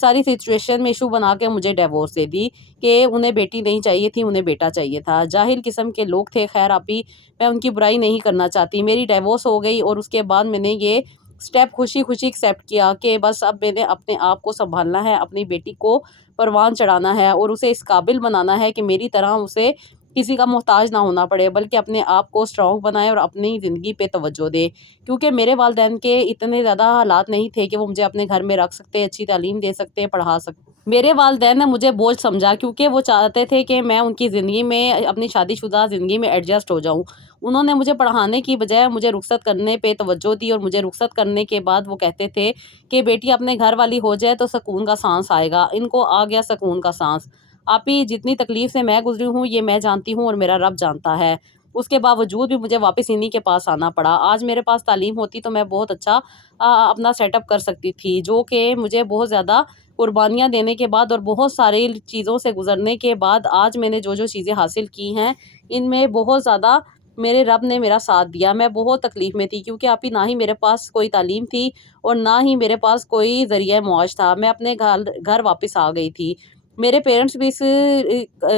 ساری سچویشن میں ایشو بنا کے مجھے ڈیورس دے دی کہ انہیں بیٹی نہیں چاہیے تھی، انہیں بیٹا چاہیے تھا۔ جاہل قسم کے لوگ تھے۔ خیر آپی میں ان کی برائی نہیں کرنا چاہتی، میری ڈیورس ہو گئی اور اس کے بعد میں نے یہ سٹیپ خوشی خوشی ایکسیپٹ کیا کہ بس اب میں نے اپنے آپ کو سنبھالنا ہے، اپنی بیٹی کو پروان چڑھانا ہے اور اسے اس قابل بنانا ہے کہ میری طرح اسے کسی کا محتاج نہ ہونا پڑے، بلکہ اپنے آپ کو اسٹرانگ بنائے اور اپنی زندگی پہ توجہ دے۔ کیونکہ میرے والدین کے اتنے زیادہ حالات نہیں تھے کہ وہ مجھے اپنے گھر میں رکھ سکتے، اچھی تعلیم دے سکتے، پڑھا سکتے۔ میرے والدین نے مجھے بوجھ سمجھا کیونکہ وہ چاہتے تھے کہ میں ان کی زندگی میں، اپنی شادی شدہ زندگی میں ایڈجسٹ ہو جاؤں۔ انہوں نے مجھے پڑھانے کی بجائے مجھے رخصت کرنے پہ توجہ دی، اور مجھے رخصت کرنے کے بعد وہ کہتے تھے کہ بیٹی اپنے گھر والی ہو جائے تو سکون کا سانس آئے گا۔ ان کو آ گیا سکون کا سانس۔ آپی جتنی تکلیف سے میں گزری ہوں یہ میں جانتی ہوں اور میرا رب جانتا ہے، اس کے باوجود بھی مجھے واپس انہی کے پاس آنا پڑا۔ آج میرے پاس تعلیم ہوتی تو میں بہت اچھا اپنا سیٹ اپ کر سکتی تھی، جو کہ مجھے بہت زیادہ قربانیاں دینے کے بعد اور بہت ساری چیزوں سے گزرنے کے بعد آج میں نے جو چیزیں حاصل کی ہیں ان میں بہت زیادہ میرے رب نے میرا ساتھ دیا۔ میں بہت تکلیف میں تھی کیونکہ آپی نہ ہی میرے پاس کوئی تعلیم تھی اور نہ ہی میرے پاس کوئی ذریعہ معاش تھا۔ میں اپنے گھر واپس آ گئی تھی۔ میرے پیرنٹس بھی اس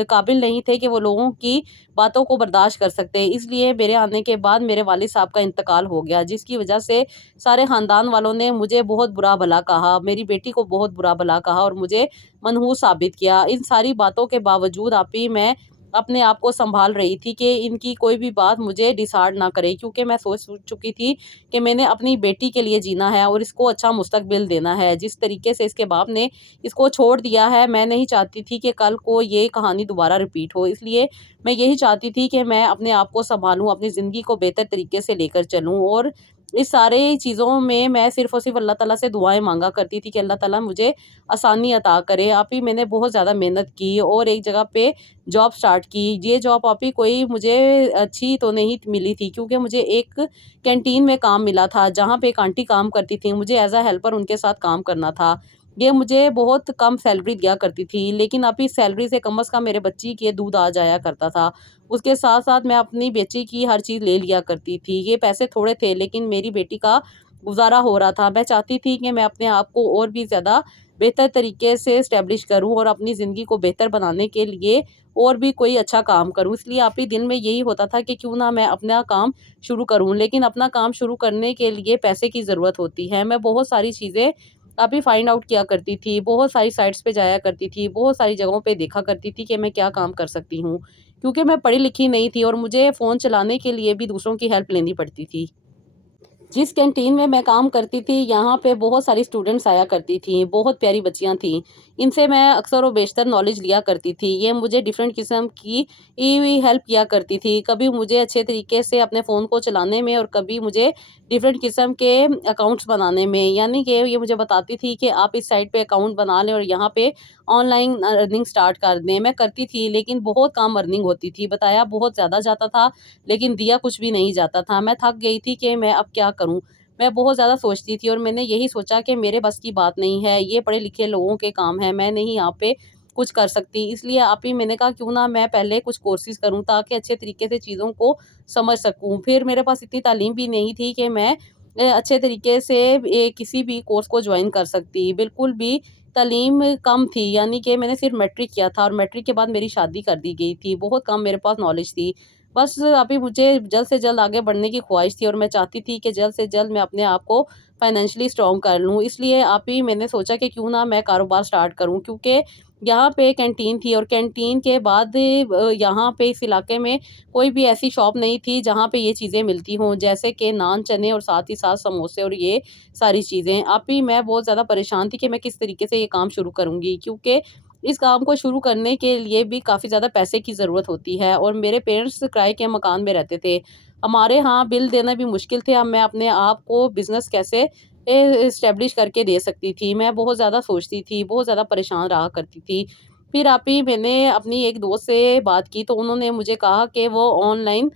قابل نہیں تھے کہ وہ لوگوں کی باتوں کو برداشت کر سکتے، اس لیے میرے آنے کے بعد میرے والد صاحب کا انتقال ہو گیا، جس کی وجہ سے سارے خاندان والوں نے مجھے بہت برا بھلا کہا، میری بیٹی کو بہت برا بھلا کہا اور مجھے منحوس ثابت کیا۔ ان ساری باتوں کے باوجود آپی میں اپنے آپ کو سنبھال رہی تھی کہ ان کی کوئی بھی بات مجھے ڈسہارڈ نہ کرے، کیونکہ میں سوچ چکی تھی کہ میں نے اپنی بیٹی کے لیے جینا ہے اور اس کو اچھا مستقبل دینا ہے۔ جس طریقے سے اس کے باپ نے اس کو چھوڑ دیا ہے، میں نہیں چاہتی تھی کہ کل کو یہ کہانی دوبارہ ریپیٹ ہو، اس لیے میں یہی چاہتی تھی کہ میں اپنے آپ کو سنبھالوں، اپنی زندگی کو بہتر طریقے سے لے کر چلوں، اور اس سارے چیزوں میں صرف اور صرف اللہ تعالیٰ سے دعائیں مانگا کرتی تھی کہ اللہ تعالیٰ مجھے آسانی عطا کرے۔ آپی میں نے بہت زیادہ محنت کی اور ایک جگہ پہ جاب سٹارٹ کی۔ یہ جاب آپی کوئی مجھے اچھی تو نہیں ملی تھی، کیونکہ مجھے ایک کینٹین میں کام ملا تھا جہاں پہ ایک آنٹی کام کرتی تھی، مجھے ایز اے ہیلپر ان کے ساتھ کام کرنا تھا۔ یہ مجھے بہت کم سیلری دیا کرتی تھی، لیکن ابھی سیلری سے کم از کم میرے بچی کے دودھ آ جایا کرتا تھا۔ اس کے ساتھ ساتھ میں اپنی بیٹی کی ہر چیز لے لیا کرتی تھی۔ یہ پیسے تھوڑے تھے لیکن میری بیٹی کا گزارا ہو رہا تھا۔ میں چاہتی تھی کہ میں اپنے آپ کو اور بھی زیادہ بہتر طریقے سے اسٹیبلش کروں اور اپنی زندگی کو بہتر بنانے کے لیے اور بھی کوئی اچھا کام کروں۔ اس لیے آپ ہی دل میں یہی ہوتا تھا کہ کیوں نہ میں اپنا کام شروع کروں، لیکن اپنا کام شروع کرنے کے لیے پیسے کی ضرورت ہوتی ہے۔ میں بہت ساری چیزیں ابھی فائنڈ آؤٹ کیا کرتی تھی، بہت ساری سائٹس پہ جایا کرتی تھی، بہت ساری جگہوں پہ دیکھا کرتی تھی کہ میں کیا کام کر سکتی ہوں، کیونکہ میں پڑھی لکھی نہیں تھی اور مجھے فون چلانے کے لیے بھی دوسروں کی ہیلپ لینی پڑتی تھی۔ جس کینٹین میں میں کام کرتی تھی یہاں پہ بہت ساری اسٹوڈنٹس آیا کرتی تھیں، بہت پیاری بچیاں تھیں، ان سے میں اکثر و بیشتر نالج لیا کرتی تھی۔ یہ مجھے ڈیفرنٹ قسم کی ہیلپ کیا کرتی تھی، کبھی مجھے اچھے طریقے سے اپنے فون کو چلانے میں اور کبھی مجھے ڈیفرنٹ قسم کے اکاؤنٹس بنانے میں، یعنی کہ یہ مجھے بتاتی تھی کہ آپ اس سائٹ پہ اکاؤنٹ بنا لیں اور یہاں پہ آن لائن ارننگ سٹارٹ کر دیں۔ میں کرتی تھی لیکن بہت کم ارننگ ہوتی تھی، بتایا بہت زیادہ جاتا تھا لیکن دیا کچھ بھی نہیں جاتا تھا۔ میں تھک گئی تھی کہ میں اب کیا کروں، میں بہت زیادہ سوچتی تھی اور میں نے یہی سوچا کہ میرے بس کی بات نہیں ہے، یہ پڑھے لکھے لوگوں کے کام ہے، میں نہیں یہاں پہ کچھ کر سکتی۔ اس لیے آپ ہی میں نے کہا کیوں نہ میں پہلے کچھ کورسز کروں تاکہ اچھے طریقے سے چیزوں کو سمجھ سکوں۔ پھر میرے پاس اتنی تعلیم بھی نہیں تھی کہ میں اچھے طریقے سے کسی بھی کورس کو جوائن کر سکتی، بالکل بھی تعلیم کم تھی، یعنی کہ میں نے صرف میٹرک کیا تھا اور میٹرک کے بعد میری شادی کر دی گئی تھی، بہت کم میرے پاس نالج تھی۔ بس ابھی مجھے جلد سے جلد آگے بڑھنے کی خواہش تھی اور میں چاہتی تھی کہ جلد سے جلد میں اپنے آپ کو فائنینشلی اسٹرانگ کر لوں، اس لیے آپ ہی میں نے سوچا کہ کیوں نہ میں کاروبار سٹارٹ کروں، کیونکہ یہاں پہ کینٹین تھی اور کینٹین کے بعد یہاں پہ اس علاقے میں کوئی بھی ایسی شاپ نہیں تھی جہاں پہ یہ چیزیں ملتی ہوں، جیسے کہ نان چنے اور ساتھ ہی ساتھ سموسے اور یہ ساری چیزیں۔ آپ ہی میں بہت زیادہ پریشان تھی کہ میں کس طریقے سے یہ کام شروع کروں گی، کیونکہ اس کام کو شروع کرنے کے لیے بھی کافی زیادہ پیسے کی ضرورت ہوتی ہے اور میرے پیرنٹس کرائے کے مکان میں رہتے تھے، ہمارے ہاں بل دینا بھی مشکل تھے، اب میں اپنے آپ کو بزنس کیسے اسٹیبلش کر کے دے سکتی تھی۔ میں بہت زیادہ سوچتی تھی، بہت زیادہ پریشان رہا کرتی تھی۔ پھر آپ ہی میں نے اپنی ایک دوست سے بات کی تو انہوں نے مجھے کہا کہ وہ آن لائن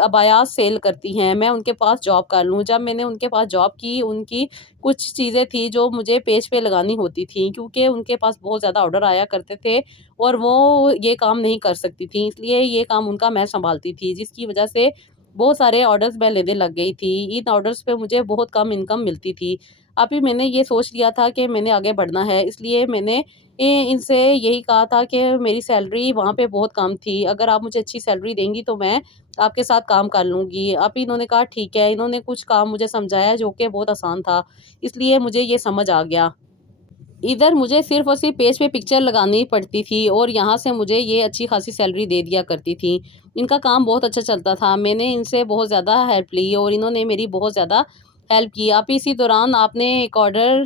عبایات سیل کرتی ہیں، میں ان کے پاس جاب کر لوں۔ جب میں نے ان کے پاس جاب کی، ان کی کچھ چیزیں تھی جو مجھے پیج پہ لگانی ہوتی تھیں، کیونکہ ان کے پاس بہت زیادہ آرڈر آیا کرتے تھے اور وہ یہ کام نہیں کر سکتی تھیں، اس لیے یہ کام ان کا میں سنبھالتی تھی، جس کی وجہ سے بہت سارے آرڈرز میں لینے لگ گئی تھی. ان آرڈرز پہ مجھے بہت کم انکم ملتی تھی. ابھی میں نے یہ سوچ لیا تھا کہ میں نے آگے بڑھنا ہے، اس لیے میں نے ان سے یہی کہا تھا کہ میری سیلری وہاں پہ بہت کم تھی، اگر آپ مجھے اچھی سیلری دیں گی تو میں آپ کے ساتھ کام کر لوں گی. ابھی انہوں نے کہا ٹھیک ہے. انہوں نے کچھ کام مجھے سمجھایا جو کہ بہت آسان تھا، اس لیے مجھے یہ سمجھ آ گیا. ادھر مجھے صرف اور صرف پیج پہ پکچر لگانی پڑتی تھی اور یہاں سے مجھے یہ اچھی خاصی سیلری دے دیا کرتی تھی. ان کا کام بہت اچھا چلتا تھا. میں نے ان سے بہت زیادہ ہیلپ لی اور انہوں نے میری بہت زیادہ ہیلپ کی. آپ اسی دوران آپ نے ایک آرڈر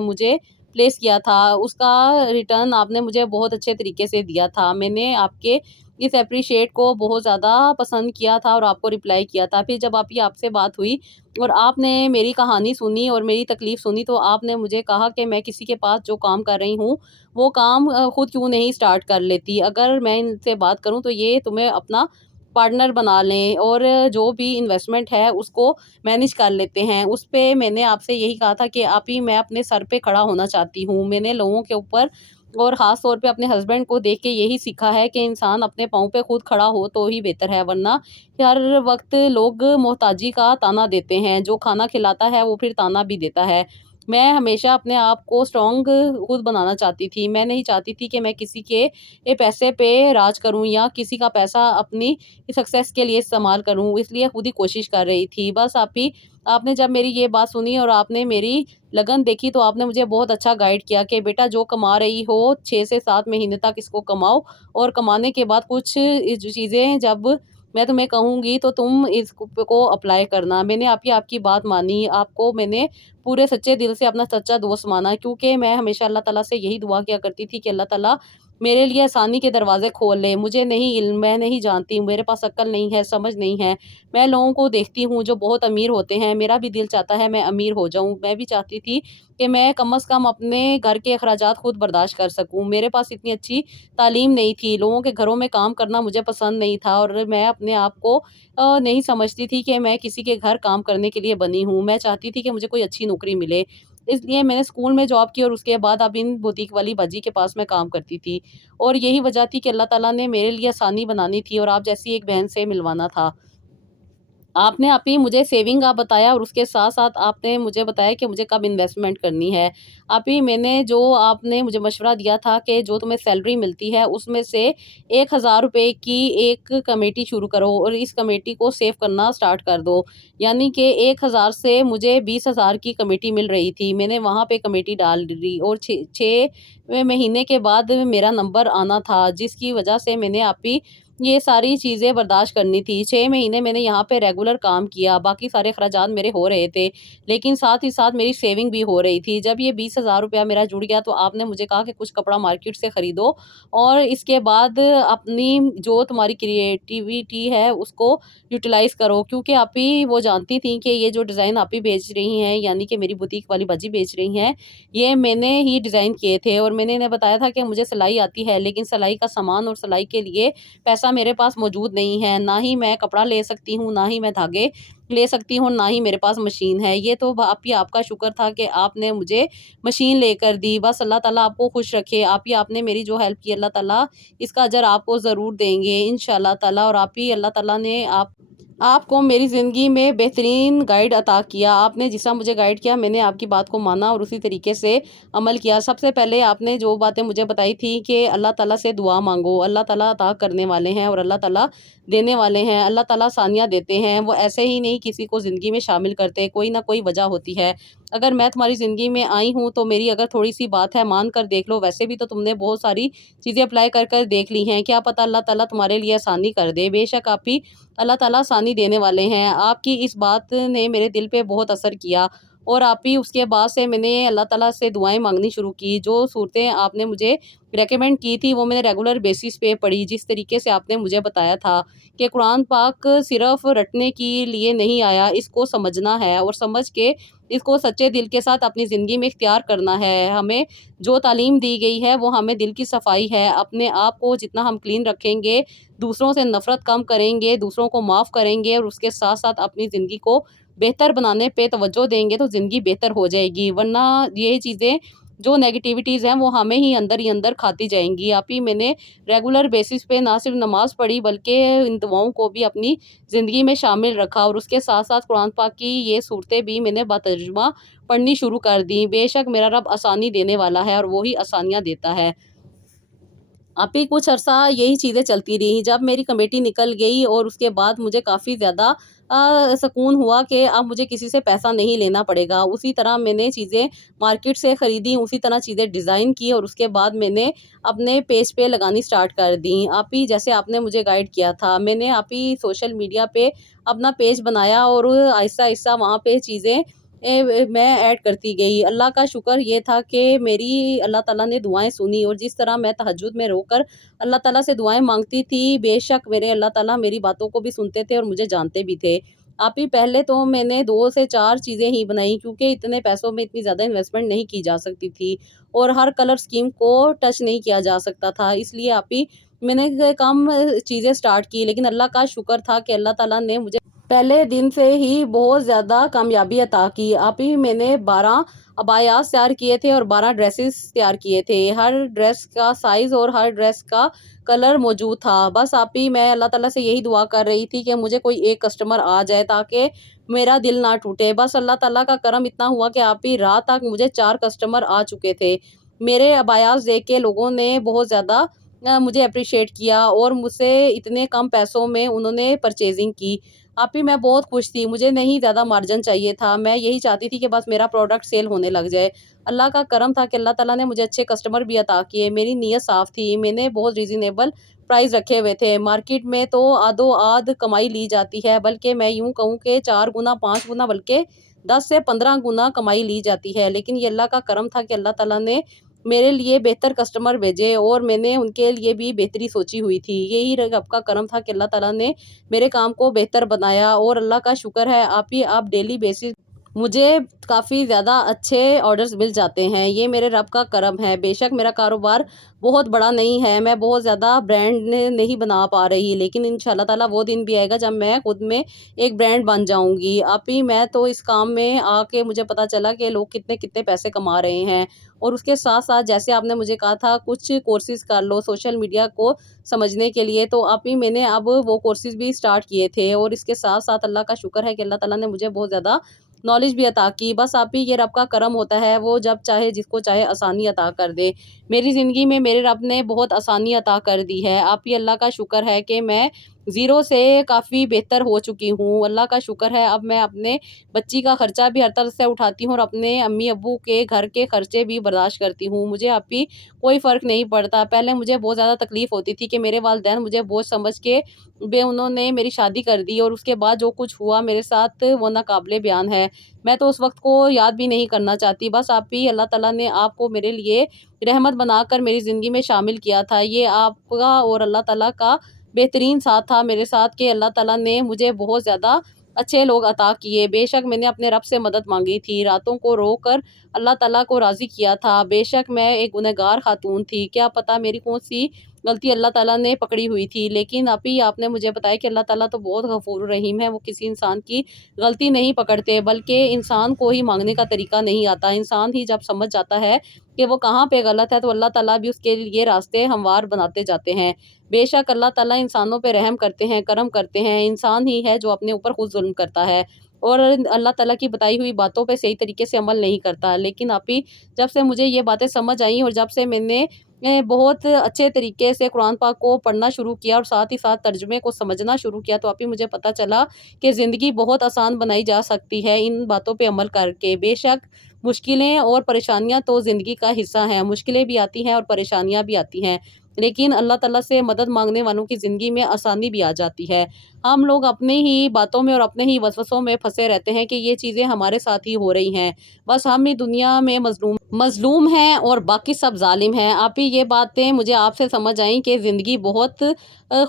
مجھے پلیس کیا تھا، اس کا ریٹرن آپ نے مجھے بہت اچھے طریقے سے دیا تھا. میں نے آپ کے اس اپریشیٹ کو بہت زیادہ پسند کیا تھا اور آپ کو رپلائی کیا تھا. پھر جب آپ سے بات ہوئی اور آپ نے میری کہانی سنی اور میری تکلیف سنی تو آپ نے مجھے کہا کہ میں کسی کے پاس جو کام کر رہی ہوں وہ کام خود کیوں نہیں سٹارٹ کر لیتی. اگر میں ان سے بات کروں تو یہ تمہیں اپنا پارٹنر بنا لیں اور جو بھی انویسٹمنٹ ہے اس کو مینیج کر لیتے ہیں. اس پہ میں نے آپ سے یہی کہا تھا کہ آپ ہی میں اپنے سر پہ کھڑا ہونا چاہتی ہوں. میں نے لوگوں کے اوپر اور خاص طور پہ اپنے ہسبینڈ کو دیکھ کے یہی سیکھا ہے کہ انسان اپنے پاؤں پہ خود کھڑا ہو تو ہی بہتر ہے، ورنہ ہر وقت لوگ محتاجی کا تانا دیتے ہیں. جو کھانا کھلاتا ہے وہ پھر تانا بھی دیتا ہے. میں ہمیشہ اپنے آپ کو اسٹرانگ خود بنانا چاہتی تھی. میں نہیں چاہتی تھی کہ میں کسی کے پیسے پہ راج کروں یا کسی کا پیسہ اپنی سکسیس کے لیے استعمال کروں، اس لیے خود ہی کوشش کر رہی تھی. بس آپ نے جب میری یہ بات سنی اور آپ نے میری لگن دیکھی تو آپ نے مجھے بہت اچھا گائیڈ کیا کہ بیٹا جو کما رہی ہو 6 سے 7 مہینے تک اس کو کماؤ اور کمانے کے بعد کچھ چیزیں جب میں تمہیں کہوں گی تو تم اس کو اپلائی کرنا. میں نے آپ کی بات مانی. آپ کو میں نے پورے سچے دل سے اپنا سچا دوست مانا، کیونکہ میں ہمیشہ اللہ تعالیٰ سے یہی دعا کیا کرتی تھی کہ اللہ تعالیٰ میرے لیے آسانی کے دروازے کھول لے. مجھے نہیں علم، میں نہیں جانتی، میرے پاس عقل نہیں ہے، سمجھ نہیں ہے. میں لوگوں کو دیکھتی ہوں جو بہت امیر ہوتے ہیں، میرا بھی دل چاہتا ہے میں امیر ہو جاؤں. میں بھی چاہتی تھی کہ میں کم از کم اپنے گھر کے اخراجات خود برداشت کر سکوں. میرے پاس اتنی اچھی تعلیم نہیں تھی، لوگوں کے گھروں میں کام کرنا مجھے پسند نہیں تھا اور میں اپنے آپ کو نہیں سمجھتی تھی کہ میں کسی کے گھر کام کرنے کے لیے بنی ہوں. میں چاہتی تھی کہ مجھے کوئی اچھی نوکری ملے، اس لیے میں نے اسکول میں جاب کی اور اس کے بعد اب ان بوتیک والی باجی کے پاس میں کام کرتی تھی. اور یہی وجہ تھی کہ اللہ تعالیٰ نے میرے لیے آسانی بنانی تھی اور آپ جیسی ایک بہن سے ملوانا تھا. آپ نے ابھی مجھے سیونگ کا بتایا اور اس کے ساتھ ساتھ آپ نے مجھے بتایا کہ مجھے کب انویسٹمنٹ کرنی ہے. ابھی میں نے جو آپ نے مجھے مشورہ دیا تھا کہ جو تمہیں سیلری ملتی ہے اس میں سے 1,000 روپے کی ایک کمیٹی شروع کرو اور اس کمیٹی کو سیو کرنا سٹارٹ کر دو. یعنی کہ 1,000 سے مجھے 20,000 کی کمیٹی مل رہی تھی. میں نے وہاں پہ کمیٹی ڈال دی اور 6 مہینے کے بعد میرا نمبر آنا تھا، جس کی وجہ سے میں نے آپ ہی یہ ساری چیزیں برداشت کرنی تھی. 6 مہینے میں نے یہاں پہ ریگولر کام کیا، باقی سارے اخراجات میرے ہو رہے تھے لیکن ساتھ ہی ساتھ میری سیونگ بھی ہو رہی تھی. جب یہ 20,000 روپیہ میرا جڑ گیا تو آپ نے مجھے کہا کہ کچھ کپڑا مارکیٹ سے خریدو اور اس کے بعد اپنی جو تمہاری کریٹیوٹی ہے اس کو یوٹیلائز کرو، کیونکہ آپ ہی وہ جانتی تھیں کہ یہ جو ڈیزائن آپ ہی بیچ رہی ہیں، یعنی کہ میری بوتیک والی باجی بیچ رہی ہیں، یہ میں نے ہی ڈیزائن کیے تھے. اور میں نے انہیں بتایا تھا کہ مجھے سلائی آتی ہے لیکن سلائی کا سامان اور سلائی کے لیے پیسہ میرے پاس موجود نہیں ہے. نہ ہی میں کپڑا لے سکتی ہوں، نہ ہی میں دھاگے لے سکتی ہوں، نہ ہی میرے پاس مشین ہے. یہ تو آپ کا شکر تھا کہ آپ نے مجھے مشین لے کر دی. بس اللہ تعالیٰ آپ کو خوش رکھے. آپ نے میری جو ہیلپ کی اللہ تعالیٰ اس کا اجر آپ کو ضرور دیں گے انشاءاللہ تعالیٰ. اور اللہ تعالیٰ نے آپ کو میری زندگی میں بہترین گائیڈ عطا کیا. آپ نے جس طرح مجھے گائیڈ کیا میں نے آپ کی بات کو مانا اور اسی طریقے سے عمل کیا. سب سے پہلے آپ نے جو باتیں مجھے بتائی تھی کہ اللہ تعالیٰ سے دعا مانگو، اللہ تعالیٰ عطا کرنے والے ہیں اور اللہ تعالیٰ دینے والے ہیں. اللہ تعالیٰ ثانیہ دیتے ہیں، وہ ایسے ہی نہیں کسی کو زندگی میں شامل کرتے، کوئی نہ کوئی وجہ ہوتی ہے. اگر میں تمہاری زندگی میں آئی ہوں تو میری اگر تھوڑی سی بات ہے مان کر دیکھ لو. ویسے بھی تو تم نے بہت ساری چیزیں اپلائی کر دیکھ لی ہیں، کیا پتہ اللہ تعالیٰ تمہارے لیے آسانی کر دے. بے شک آپ ہی اللہ تعالیٰ آسانی دینے والے ہیں. آپ کی اس بات نے میرے دل پہ بہت اثر کیا اور آپ ہی اس کے بعد سے میں نے اللہ تعالیٰ سے دعائیں مانگنی شروع کی. جو صورتیں آپ نے مجھے ریکمینڈ کی تھی وہ میں نے ریگولر بیسس پہ پڑھی. جس طریقے سے آپ نے مجھے بتایا تھا کہ قرآن پاک صرف رٹنے کے لیے نہیں آیا، اس کو سمجھنا ہے اور سمجھ کے اس کو سچے دل کے ساتھ اپنی زندگی میں اختیار کرنا ہے. ہمیں جو تعلیم دی گئی ہے وہ ہمیں دل کی صفائی ہے. اپنے آپ کو جتنا ہم کلین رکھیں گے، دوسروں سے نفرت کم کریں گے، دوسروں کو معاف کریں گے اور اس کے ساتھ ساتھ اپنی زندگی کو بہتر بنانے پہ توجہ دیں گے تو زندگی بہتر ہو جائے گی. ورنہ یہ چیزیں جو نیگیٹیوٹیز ہیں وہ ہمیں ہی اندر کھاتی جائیں گی۔ آپ ہی میں نے ریگولر بیسس پہ نہ صرف نماز پڑھی بلکہ ان دعاؤں کو بھی اپنی زندگی میں شامل رکھا، اور اس کے ساتھ ساتھ قرآن پاک کی یہ صورتیں بھی میں نے بترجمہ پڑھنی شروع کر دیں۔ بے شک میرا رب آسانی دینے والا ہے اور وہی آسانیاں دیتا ہے۔ ابھی کچھ عرصہ یہی چیزیں چلتی رہی۔ جب میری کمیٹی نکل گئی اور اس کے بعد مجھے کافی زیادہ سکون ہوا کہ اب مجھے کسی سے پیسہ نہیں لینا پڑے گا۔ اسی طرح میں نے چیزیں مارکیٹ سے خریدیں، اسی طرح چیزیں ڈیزائن کی، اور اس کے بعد میں نے اپنے پیج پہ لگانی سٹارٹ کر دیں۔ آپ ہی جیسے آپ نے مجھے گائیڈ کیا تھا، میں نے آپ ہی سوشل میڈیا پہ اپنا پیج بنایا اور آہستہ آہستہ وہاں پہ چیزیں میں ایڈ کرتی گئی۔ اللہ کا شکر یہ تھا کہ میری اللہ تعالیٰ نے دعائیں سنی، اور جس طرح میں تہجد میں رو کر اللہ تعالیٰ سے دعائیں مانگتی تھی، بے شک میرے اللہ تعالیٰ میری باتوں کو بھی سنتے تھے اور مجھے جانتے بھی تھے۔ آپ ہی پہلے تو میں نے 2 سے 4 چیزیں ہی بنائی، کیونکہ اتنے پیسوں میں اتنی زیادہ انویسٹمنٹ نہیں کی جا سکتی تھی اور ہر کلر اسکیم کو ٹچ نہیں کیا جا سکتا تھا۔ اس لیے آپ ہی میں نے کم چیزیں سٹارٹ کی، لیکن اللہ کا شکر تھا کہ اللہ تعالیٰ نے مجھے پہلے دن سے ہی بہت زیادہ کامیابی عطا کی۔ آپ ہی میں نے 12 عبایات تیار کیے تھے اور 12 ڈریسز تیار کیے تھے۔ ہر ڈریس کا سائز اور ہر ڈریس کا کلر موجود تھا۔ بس آپ ہی میں اللہ تعالیٰ سے یہی دعا کر رہی تھی کہ مجھے کوئی ایک کسٹمر آ جائے تاکہ میرا دل نہ ٹوٹے۔ بس اللہ تعالیٰ کا کرم اتنا ہوا کہ آپ ہی رات تک مجھے 4 کسٹمر آ چکے تھے۔ میرے عبایات دیکھ کے لوگوں نے بہت زیادہ مجھے اپریشیٹ کیا، اور مجھ سے اتنے کم پیسوں میں انہوں نے پرچیزنگ کی۔ آپ ہی میں بہت خوش تھی، مجھے نہیں زیادہ مارجن چاہیے تھا، میں یہی چاہتی تھی کہ بس میرا پروڈکٹ سیل ہونے لگ جائے۔ اللہ کا کرم تھا کہ اللہ تعالیٰ نے مجھے اچھے کسٹمر بھی عطا کیے۔ میری نیت صاف تھی، میں نے بہت ریزنیبل پرائز رکھے ہوئے تھے۔ مارکیٹ میں تو آدھو آدھ کمائی لی جاتی ہے، بلکہ میں یوں کہوں کہ 4 گنا 5 گنا بلکہ 10 سے 15 گنا کمائی لی جاتی ہے۔ لیکن یہ اللہ کا کرم تھا کہ اللہ تعالیٰ نے میرے لیے بہتر کسٹمر بھیجے، اور میں نے ان کے لیے بھی بہتری سوچی ہوئی تھی۔ یہی رب کا کرم تھا کہ اللہ تعالیٰ نے میرے کام کو بہتر بنایا، اور اللہ کا شکر ہے آپ ڈیلی بیسس مجھے کافی زیادہ اچھے آرڈرز مل جاتے ہیں۔ یہ میرے رب کا کرم ہے۔ بے شک میرا کاروبار بہت بڑا نہیں ہے، میں بہت زیادہ برانڈ نہیں بنا پا رہی، لیکن انشاءاللہ تعالیٰ وہ دن بھی آئے گا جب میں خود میں ایک برانڈ بن جاؤں گی۔ آپ ہی میں تو اس کام میں آ کے مجھے پتہ چلا کہ لوگ کتنے پیسے کما رہے ہیں، اور اس کے ساتھ ساتھ جیسے آپ نے مجھے کہا تھا کچھ کورسز کر لو سوشل میڈیا کو سمجھنے کے لیے، تو آپ ہی میں نے اب وہ کورسز بھی سٹارٹ کیے تھے، اور اس کے ساتھ ساتھ اللہ کا شکر ہے کہ اللہ تعالیٰ نے مجھے بہت زیادہ نالج بھی عطا کی۔ بس آپ ہی یہ رب کا کرم ہوتا ہے، وہ جب چاہے جس کو چاہے آسانی عطا کر دے۔ میری زندگی میں میرے رب نے بہت آسانی عطا کر دی ہے۔ آپ ہی اللہ کا شکر ہے کہ میں زیرو سے کافی بہتر ہو چکی ہوں۔ اللہ کا شکر ہے اب میں اپنے بچی کا خرچہ بھی ہر طرف سے اٹھاتی ہوں، اور اپنے امی ابو کے گھر کے خرچے بھی برداشت کرتی ہوں۔ مجھے اب بھی کوئی فرق نہیں پڑتا۔ پہلے مجھے بہت زیادہ تکلیف ہوتی تھی کہ میرے والدین مجھے بوجھ سمجھ کے انہوں نے میری شادی کر دی، اور اس کے بعد جو کچھ ہوا میرے ساتھ وہ ناقابل بیان ہے۔ میں تو اس وقت کو یاد بھی نہیں کرنا چاہتی۔ بس آپ ہی اللہ تعالیٰ نے آپ کو میرے لیے رحمت بنا کر میری زندگی میں شامل کیا تھا۔ یہ آپ کا اور اللہ تعالیٰ کا بہترین ساتھ تھا میرے ساتھ کہ اللہ تعالیٰ نے مجھے بہت زیادہ اچھے لوگ عطا کیے۔ بے شک میں نے اپنے رب سے مدد مانگی تھی، راتوں کو رو کر اللہ تعالیٰ کو راضی کیا تھا۔ بے شک میں ایک گنہگار خاتون تھی، کیا پتہ میری کون سی غلطی اللہ تعالیٰ نے پکڑی ہوئی تھی، لیکن ابھی آپ نے مجھے بتایا کہ اللہ تعالیٰ تو بہت غفور رحیم ہے، وہ کسی انسان کی غلطی نہیں پکڑتے، بلکہ انسان کو ہی مانگنے کا طریقہ نہیں آتا۔ انسان ہی جب سمجھ جاتا ہے کہ وہ کہاں پہ غلط ہے، تو اللہ تعالیٰ بھی اس کے لیے راستے ہموار بناتے جاتے ہیں۔ بے شک اللہ تعالیٰ انسانوں پہ رحم کرتے ہیں، کرم کرتے ہیں۔ انسان ہی ہے جو اپنے اوپر خود ظلم کرتا ہے اور اللہ تعالیٰ کی بتائی ہوئی باتوں پہ صحیح طریقے سے عمل نہیں کرتا۔ لیکن آپ ہی جب سے مجھے یہ باتیں سمجھ آئیں، اور جب سے میں نے بہت اچھے طریقے سے قرآن پاک کو پڑھنا شروع کیا اور ساتھ ہی ساتھ ترجمے کو سمجھنا شروع کیا، تو آپ ہی مجھے پتہ چلا کہ زندگی بہت آسان بنائی جا سکتی ہے ان باتوں پہ عمل کر کے۔ بے شک مشکلیں اور پریشانیاں تو زندگی کا حصہ ہیں، مشکلیں بھی آتی ہیں اور پریشانیاں بھی آتی ہیں، لیکن اللہ تعالیٰ سے مدد مانگنے والوں کی زندگی میں آسانی بھی آ جاتی ہے۔ ہم لوگ اپنے ہی باتوں میں اور اپنے ہی وسوسوں میں پھنسے رہتے ہیں کہ یہ چیزیں ہمارے ساتھ ہی ہو رہی ہیں، بس ہم ہی دنیا میں مظلوم ہیں اور باقی سب ظالم ہیں۔ آپ ہی یہ باتیں مجھے آپ سے سمجھ آئیں کہ زندگی بہت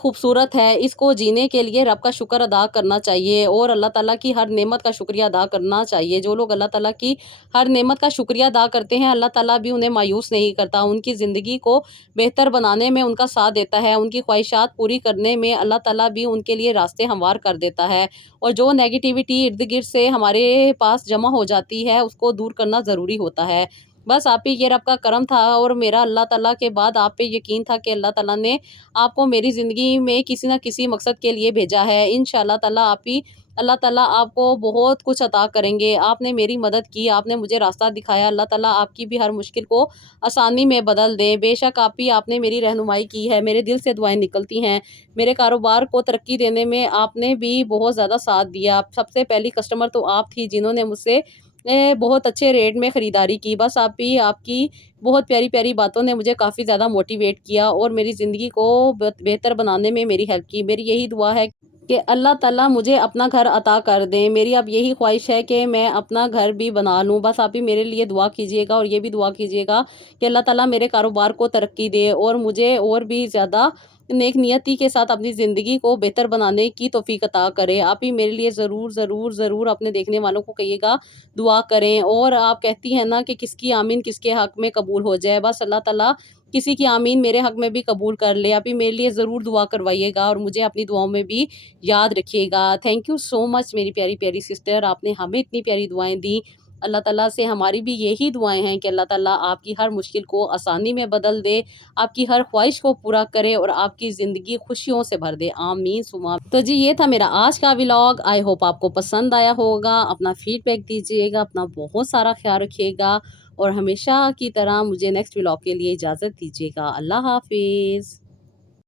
خوبصورت ہے، اس کو جینے کے لیے رب کا شکر ادا کرنا چاہیے اور اللہ تعالیٰ کی ہر نعمت کا شکریہ ادا کرنا چاہیے۔ جو لوگ اللہ تعالیٰ کی ہر نعمت کا شکریہ ادا کرتے ہیں، اللہ تعالیٰ بھی انہیں مایوس نہیں کرتا، ان کی زندگی کو بہتر بنانے میں ان کا ساتھ دیتا ہے، ان کی خواہشات پوری کرنے میں اللہ تعالیٰ بھی ان کے لیے راستے ہموار کر دیتا ہے، اور جو نیگیٹیوٹی ارد گرد سے ہمارے پاس جمع ہو جاتی ہے اس کو دور کرنا ضروری ہوتا ہے۔ بس آپ پہ یہ رب کا کرم تھا اور میرا اللہ تعالیٰ کے بعد آپ پہ یقین تھا کہ اللہ تعالیٰ نے آپ کو میری زندگی میں کسی نہ کسی مقصد کے لیے بھیجا ہے۔ انشاءاللہ تعالیٰ اللہ تعالیٰ آپ کو بہت کچھ عطا کریں گے۔ آپ نے میری مدد کی، آپ نے مجھے راستہ دکھایا، اللہ تعالیٰ آپ کی بھی ہر مشکل کو آسانی میں بدل دے۔ بے شک آپ نے میری رہنمائی کی ہے، میرے دل سے دعائیں نکلتی ہیں۔ میرے کاروبار کو ترقی دینے میں آپ نے بھی بہت زیادہ ساتھ دیا۔ سب سے پہلی کسٹمر تو آپ تھی جنہوں نے مجھ سے بہت اچھے ریٹ میں خریداری کی۔ بس آپ کی بہت پیاری پیاری باتوں نے مجھے کافی زیادہ موٹیویٹ کیا اور میری زندگی کو بہتر بنانے میں میری ہیلپ کی۔ میری یہی دعا ہے کہ اللہ تعالیٰ مجھے اپنا گھر عطا کر دیں۔ میری اب یہی خواہش ہے کہ میں اپنا گھر بھی بنا لوں۔ بس آپ ہی میرے لیے دعا کیجیے گا اور یہ بھی دعا کیجیے گا کہ اللہ تعالیٰ میرے کاروبار کو ترقی دے اور مجھے اور بھی زیادہ نیک نیتی کے ساتھ اپنی زندگی کو بہتر بنانے کی توفیق عطا کرے۔ آپ ہی میرے لیے ضرور ضرور ضرور اپنے دیکھنے والوں کو کہیے گا دعا کریں۔ اور آپ کہتی ہیں نا کہ کس کی آمین کس کے حق میں قبول ہو جائے، بس اللہ تعالیٰ کسی کی آمین میرے حق میں بھی قبول کر لے۔ آپ ہی میرے لیے ضرور دعا کروائیے گا اور مجھے اپنی دعاؤں میں بھی یاد رکھیے گا۔ تھینک یو سو مچ میری پیاری پیاری سسٹر، آپ نے ہمیں اتنی پیاری دعائیں دیں۔ اللہ تعالیٰ سے ہماری بھی یہی دعائیں ہیں کہ اللہ تعالیٰ آپ کی ہر مشکل کو آسانی میں بدل دے، آپ کی ہر خواہش کو پورا کرے اور آپ کی زندگی خوشیوں سے بھر دے، آمین ثم آمین۔ تو جی یہ تھا میرا آج کا ولاگ، آئی ہوپ آپ کو پسند آیا ہوگا۔ اپنا فیڈ بیک دیجیے گا، اپنا بہت سارا خیال رکھیے گا اور ہمیشہ کی طرح مجھے نیکسٹ ولاگ کے لیے اجازت دیجیے گا۔ اللہ حافظ۔